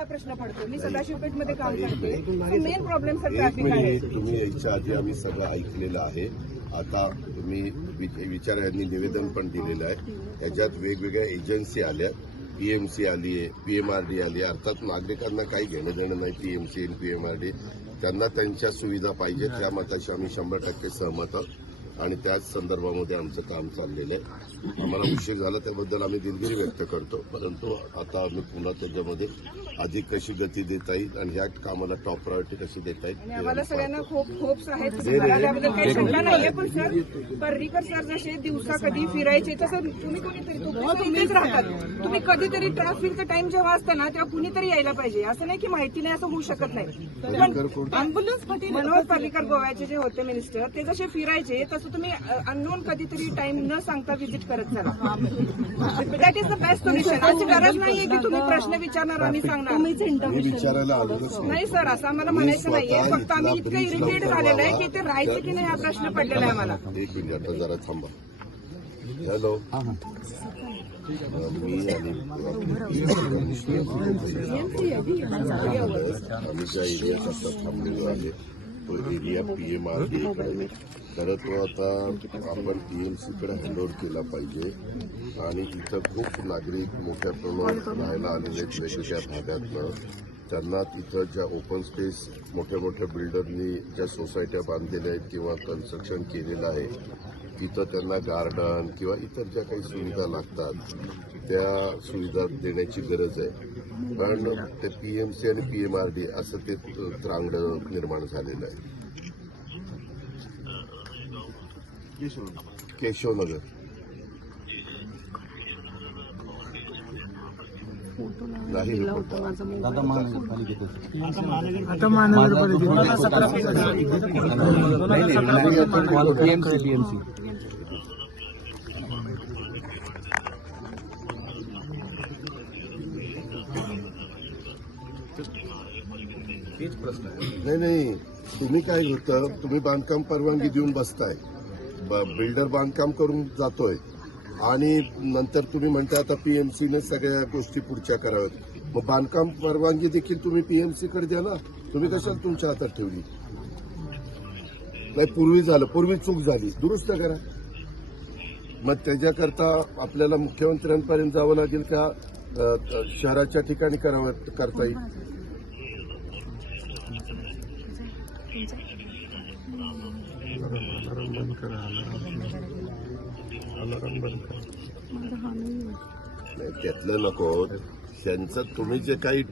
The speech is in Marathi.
हा प्रश्न पडतो मी सदाशिवपेठमध्ये काम एक करते. मेन प्रॉब्लेम सर ट्रॅफिक आहे. तुम्ही यायच्या आधी आम्ही सगळं ऐकलेलं आहे. आता तुम्ही वि- विचार यांनी निवेदन पण दिलेलं आहे. याच्यात वेगवेगळ्या एजन्सी आल्या पीएमसी आली आहे पीएमआरडी आली आहे. अर्थात नागरिकांना काही घेणं देणं नाही पीएमसी आणि पीएमआरडी त्यांना त्यांच्या सुविधा पाहिजे त्या मताशी आम्ही शंभर टक्के सहमत आहोत. आणि त्याच संदर्भामध्ये आमचं काम चाललेलं आहे. आम्हाला उशीर झाला त्याबद्दल आम्ही दिलगिरी व्यक्त करतो. परंतु आता आम्ही पुन्हा त्याच्यामध्ये अधिक कशी गती देता येईल आणि ह्या कामाला टॉप प्रायोरिटी कशी देता येईल आम्हाला आम्ही सगळ्यांना खूप होप्स आहेत दे, दे. त्याबद्दल काही शंका नाहीये पण सर पर्रीकर सर जसे दिवसा कधी फिरायचे तसं तुम्ही कोणीतरी तुम्ही इथेच राहतात. तुम्ही कधीतरी ट्रॅफिकचा टाइम जेव्हा असतं ना तेव्हा कुणीतरी यायला पाहिजे. असं नाही की माहिती नाही असं होऊ शकत नाही? पण मनोहर पर्रीकर गोव्याचे जे होते मिनिस्टर ते जसे फिरायचे तसं तुम्ही अननोन कधीतरी टाइम न सांगता व्हिजिट करत चला that is the best solution अशी गरज नाहीये की तुम्ही प्रश्न विचारणार आम्ही सांगणार. नाही. सर असं आम्हाला म्हणायचं नाहीये. फक्त आम्ही इतकं इरिटेट झालेलं आहे की ते राहायचं की नाही हा प्रश्न पडलेला आहे आम्हाला. एक मिनिट आता जरा थांबा. हॅलो मी आणि आम्ही ज्या एरियात आता थांबलेलो आहे. एरिया पीएम आर तर तो आता आपण पीएमसीकडे हँडओव्हर केला पाहिजे. आणि इथं खूप नागरिक मोठ्या प्रमाणात राहायला आलेले आहेत वेगवेगळ्या भागातनं. त्यांना तिथं ज्या ओपन स्पेस मोठ्या मोठ्या बिल्डरनी ज्या सोसायट्या बांधलेल्या आहेत किंवा कन्स्ट्रक्शन केलेलं आहे तिथं त्यांना गार्डन किंवा इतर ज्या काही सुविधा लागतात त्या सुविधा देण्याची गरज आहे. कारण ते सी आणि पी एम आर डी असं ते त्रांगड निर्माण झालेलं आहे. केशवनगर नाही report आला. आता नाही नाही तुम्ही काय होतं तुम्ही बांधकाम परवानगी देऊन बसताय. ब- बिल्डर बांधकाम करून जातोय. आणि नंतर तुम्ही म्हणता आता पीएमसीने सगळ्या गोष्टी पुढच्या कराव्यात. मग बांधकाम परवानगी देखील तुम्ही पीएमसीकडे द्या ना. तुम्ही कशाला तुमच्या हातात ठेवली? नाही पूर्वी झालं. पूर्वी चूक झाली. दुरुस्त करा. मग त्याच्याकरता आपल्याला मुख्यमंत्र्यांपर्यंत जावं लागेल का? शहराच्या ठिकाणी करावं करता येईल अलाराम बंद करा अलाराम बंद करा नाही त्यातलं नको. त्यांचं तुम्ही जे काही